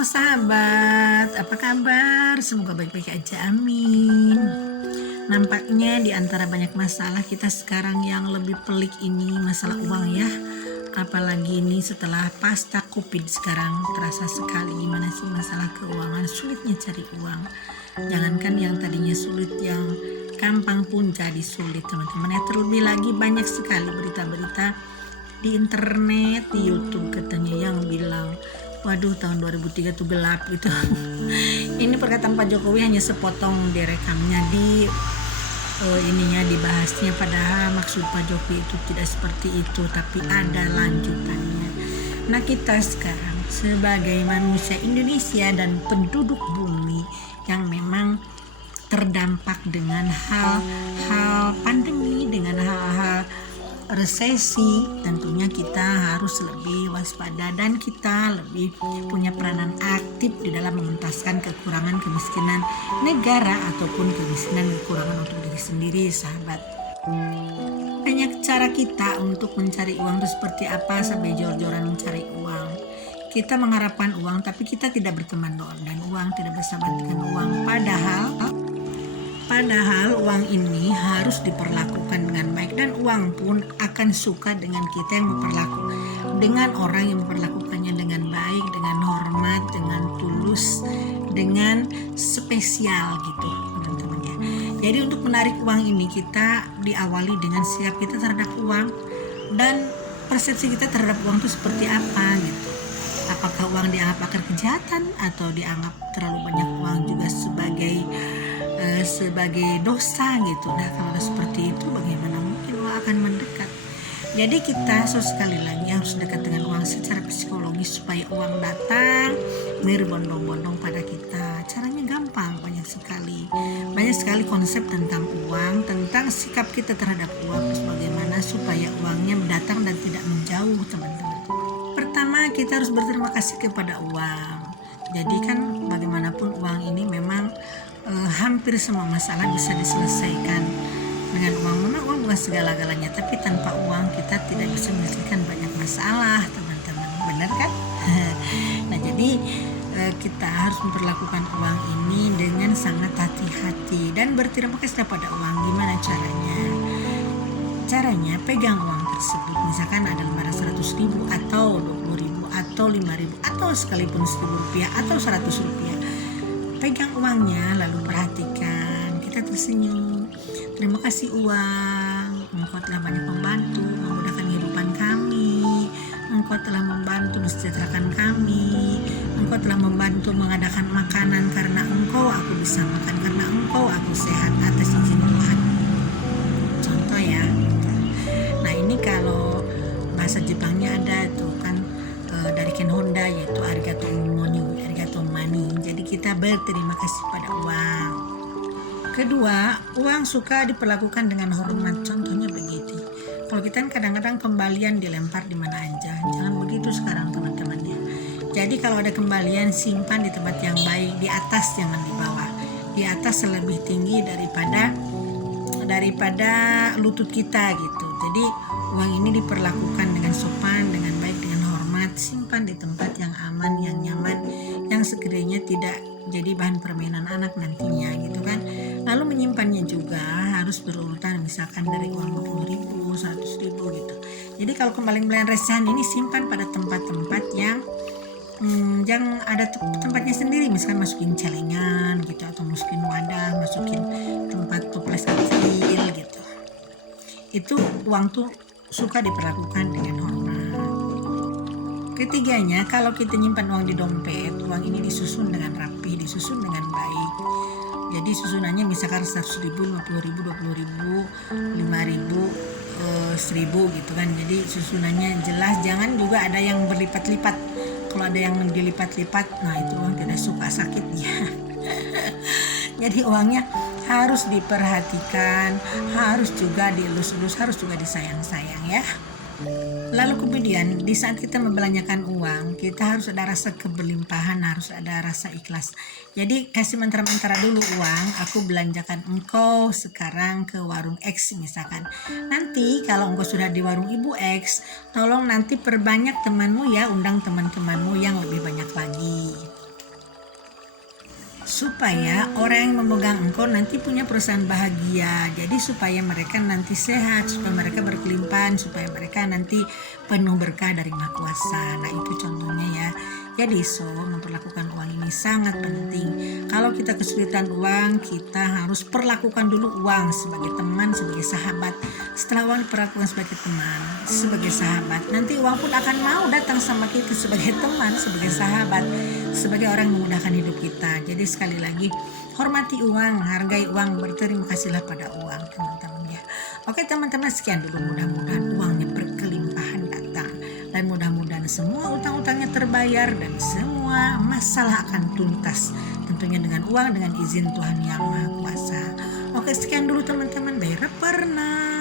Halo sahabat, apa kabar? Semoga baik-baik aja, amin. Nampaknya di antara banyak masalah kita sekarang yang lebih pelik ini masalah uang ya. Apalagi ini setelah pasca Covid sekarang terasa sekali gimana sih masalah keuangan, sulitnya cari uang. Jangankan yang tadinya sulit, yang gampang pun jadi sulit teman-teman ya. Terlebih lagi banyak sekali berita-berita di internet, di YouTube katanya yang bilang waduh tahun 2003 tuh gelap gitu. Ini perkataan Pak Jokowi hanya sepotong direkamnya di ininya dibahasnya, padahal maksud Pak Jokowi itu tidak seperti itu, tapi ada lanjutannya. Nah, kita sekarang sebagai manusia Indonesia dan penduduk bumi yang memang terdampak dengan hal-hal pandemi, dengan hal-hal resesi, tentunya kita harus lebih waspada dan kita lebih punya peranan aktif di dalam mengentaskan kekurangan kemiskinan negara ataupun kemiskinan kekurangan untuk diri sendiri, sahabat. Banyak cara kita untuk mencari uang itu seperti apa, sampai jor-joran mencari uang. Kita mengharapkan uang tapi kita tidak berteman dengan uang, tidak bersahabat dengan uang. Padahal uang ini harus diperlakukan dengan baik, dan uang pun akan suka dengan kita yang dengan orang yang memperlakukannya dengan baik, dengan hormat, dengan tulus, dengan spesial gitu teman-teman ya. Jadi untuk menarik uang ini kita diawali dengan sikap kita terhadap uang dan persepsi kita terhadap uang itu seperti apa gitu. Apakah uang dianggap akan kejahatan atau dianggap terlalu banyak uang juga sebagai dosa gitu. Nah, kalau seperti itu bagaimana mungkin uang akan mendekat? Jadi kita sekali lagi harus dekat dengan uang secara psikologis supaya uang datang berbondong-bondong pada kita. Caranya gampang, banyak sekali konsep tentang uang, tentang sikap kita terhadap uang, bagaimana supaya uangnya datang dan tidak menjauh, teman-teman. Pertama, kita harus berterima kasih kepada uang. Jadi kan bagaimanapun uang ini memang hampir semua masalah bisa diselesaikan dengan uang. Memang uang bukan segala-galanya, tapi tanpa uang kita tidak bisa menyelesaikan banyak masalah, teman-teman. Benar kan? Nah, jadi kita harus memperlakukan uang ini dengan sangat hati-hati dan berterima kasih kepada uang. Gimana caranya? Caranya pegang uang tersebut, misalkan ada 500.000 atau 20.000 atau 5.000 atau sekalipun 1.000 rupiah atau 100 rupiah. Pegang uangnya lalu perhatikan, kita tersenyum. Terima kasih uang, engkau telah banyak membantu memudahkan kehidupan kami, engkau telah membantu mensejahterakan kami, engkau telah membantu mengadakan makanan, karena engkau aku bisa makan, karena engkau aku sehat atas izin Tuhan. Contoh ya. Nah, ini kalau bahasa Jepangnya ada tuh kan dari Ken Honda, yaitu arigato mani. Jadi kita berterima kasih pada uang. Kedua, uang suka diperlakukan dengan hormat. Contohnya begitu. Kalau kita kan kadang-kadang kembalian dilempar di mana aja. Jangan begitu sekarang teman-teman ya. Jadi kalau ada kembalian, simpan di tempat yang baik, di atas jangan di bawah. Di atas lebih tinggi daripada lutut kita gitu. Jadi uang ini diperlakukan dengan sopan, dengan baik, dengan hormat. Simpan di tempat yang aman, yang nyaman, yang sekiranya tidak jadi bahan permainan anak nantinya gitu kan. Lalu menyimpannya juga harus berurutan, misalkan dari uang 20.000, 100.000 gitu. Jadi kalau kembali-kembalian recehan ini simpan pada tempat-tempat yang ada tempatnya sendiri, misalkan masukin celengan gitu, atau masukin wadah, masukin tempat toples kecil gitu. Itu uang tuh suka diperlakukan dengan hormat. Ketiganya, kalau kita nyimpan uang di dompet, uang ini disusun dengan rapi, disusun dengan baik. Jadi susunannya misalkan 100.000, 50.000, 20.000, 5.000, 1.000 gitu kan. Jadi susunannya jelas, jangan juga ada yang berlipat-lipat. Kalau ada yang dilipat-lipat, nah itu uang tidak suka, sakit ya. Jadi uangnya harus diperhatikan, harus juga dielus-elus, harus juga disayang-sayang ya. Lalu kemudian di saat kita membelanjakan uang, kita harus ada rasa keberlimpahan, harus ada rasa ikhlas. Jadi kasih mantra-mantra dulu uang, aku belanjakan engkau sekarang ke warung X misalkan. Nanti kalau engkau sudah di warung Ibu X, tolong nanti perbanyak temanmu ya, undang teman-temanmu yang lebih banyak lagi. supaya orang yang memegang engkau nanti punya perusahaan bahagia. Jadi supaya mereka nanti sehat, supaya mereka berkelimpahan, supaya mereka nanti penuh berkah dari Maha Kuasa. Nah itu contohnya ya. Jadi memperlakukan uang ini sangat penting. Kalau kita kesulitan uang, kita harus perlakukan dulu uang sebagai teman, sebagai sahabat. Setelah uang diperlakukan sebagai teman, sebagai sahabat, nanti uang pun akan mau datang sama kita sebagai teman, sebagai sahabat, sebagai orang yang memudahkan hidup kita. Jadi sekali lagi, hormati uang, hargai uang, berterima kasihlah pada uang, teman-teman ya. Oke teman-teman, sekian dulu, mudah-mudahan uangnya berkelimpahan datang. Dan mudah-mudahan semua utang-utangnya terbayar dan semua masalah akan tuntas. Tentunya dengan uang, dengan izin Tuhan Yang Maha Kuasa. Oke, sekian dulu teman-teman dari Reperna.